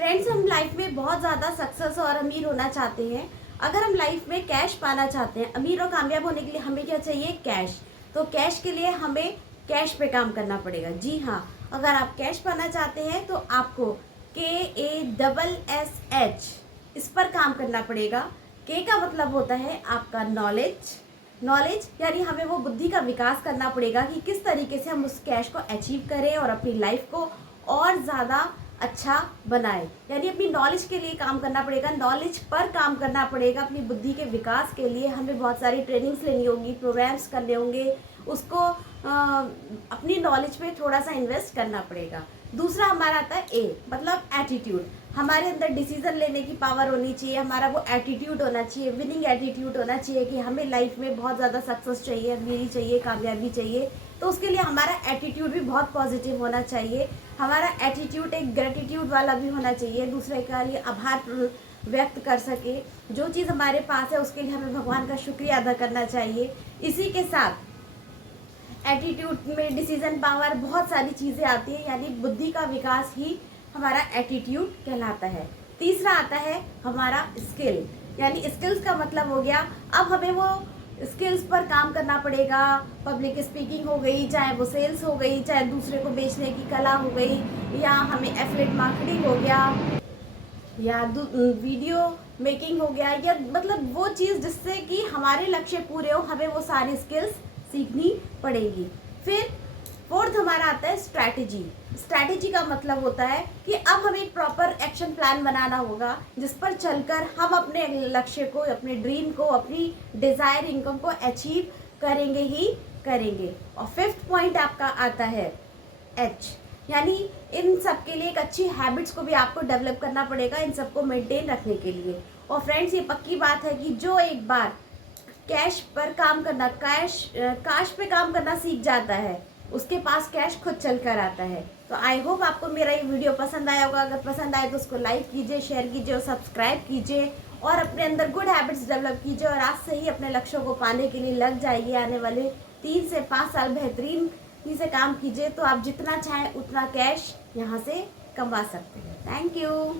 Friends, हम life में बहुत ज़्यादा सक्सेस और अमीर होना चाहते हैं। अगर हम लाइफ में कैश पाना चाहते हैं, अमीर और कामयाब होने के लिए हमें क्या चाहिए? कैश। तो कैश के लिए हमें कैश पे काम करना पड़ेगा। जी हाँ, अगर आप कैश पाना चाहते हैं तो आपको KASSH इस पर काम करना पड़ेगा। के का मतलब होता है आपका नॉलेज। नॉलेज यानी हमें वो बुद्धि का विकास करना पड़ेगा कि किस तरीके से हम उस कैश को अचीव करें और अपनी लाइफ को और ज़्यादा अच्छा बनाए। यानी अपनी नॉलेज के लिए काम करना पड़ेगा, नॉलेज पर काम करना पड़ेगा। अपनी बुद्धि के विकास के लिए हमें बहुत सारी ट्रेनिंग्स लेनी होगी, प्रोग्राम्स करने होंगे, उसको अपनी नॉलेज पे थोड़ा सा इन्वेस्ट करना पड़ेगा। दूसरा हमारा आता है ए, मतलब एटीट्यूड। हमारे अंदर डिसीजन लेने की पावर होनी चाहिए, हमारा वो एटीट्यूड होना चाहिए, विनिंग एटीट्यूड होना चाहिए कि हमें लाइफ में बहुत ज़्यादा सक्सेस चाहिए, अमीरी चाहिए, कामयाबी चाहिए। तो उसके लिए हमारा एटीट्यूड भी बहुत पॉजिटिव होना चाहिए। हमारा एटीट्यूड एक ग्रेटिट्यूड वाला भी होना चाहिए, दूसरे के लिए आभार व्यक्त कर सके। जो चीज़ हमारे पास है उसके लिए हमें भगवान का शुक्रिया अदा करना चाहिए। इसी के साथ एटीट्यूड में डिसीजन पावर, बहुत सारी चीज़ें आती हैं, यानी बुद्धि का विकास ही हमारा एटीट्यूड कहलाता है। तीसरा आता है हमारा स्किल, यानी स्किल्स का मतलब हो गया अब हमें वो स्किल्स पर काम करना पड़ेगा। पब्लिक स्पीकिंग हो गई, चाहे वो सेल्स हो गई, चाहे दूसरे को बेचने की कला हो गई, या हमें एफिलिएट मार्केटिंग हो गया, या वीडियो मेकिंग हो गया, या मतलब वो चीज़ जिससे कि हमारे लक्ष्य पूरे हो, हमें वो सारी स्किल्स सीखनी पड़ेगी। फिर फोर्थ हमारा आता है स्ट्रैटेजी। स्ट्रैटेजी का मतलब होता है कि अब हमें एक प्रॉपर एक्शन प्लान बनाना होगा जिस पर चलकर हम अपने लक्ष्य को, अपने ड्रीम को, अपनी डिज़ायर इनकम को अचीव करेंगे ही करेंगे। और फिफ्थ पॉइंट आपका आता है एच, यानी इन सब के लिए एक अच्छी हैबिट्स को भी आपको डेवलप करना पड़ेगा, इन सबको मेंटेन रखने के लिए। और फ्रेंड्स, ये पक्की बात है कि जो एक बार कैश पर काम करना, काश पे काम करना सीख जाता है, उसके पास कैश खुद चल कर आता है। तो आई होप आपको मेरा ये वीडियो पसंद आया होगा। अगर पसंद आए तो उसको लाइक कीजिए, शेयर कीजिए और सब्सक्राइब कीजिए, और अपने अंदर गुड हैबिट्स डेवलप कीजिए, और आज से ही अपने लक्ष्यों को पाने के लिए लग जाइए। आने वाले 3 से 5 साल बेहतरीन से काम कीजिए, तो आप जितना चाहें उतना कैश यहाँ से कमा सकते हैं। Thank you.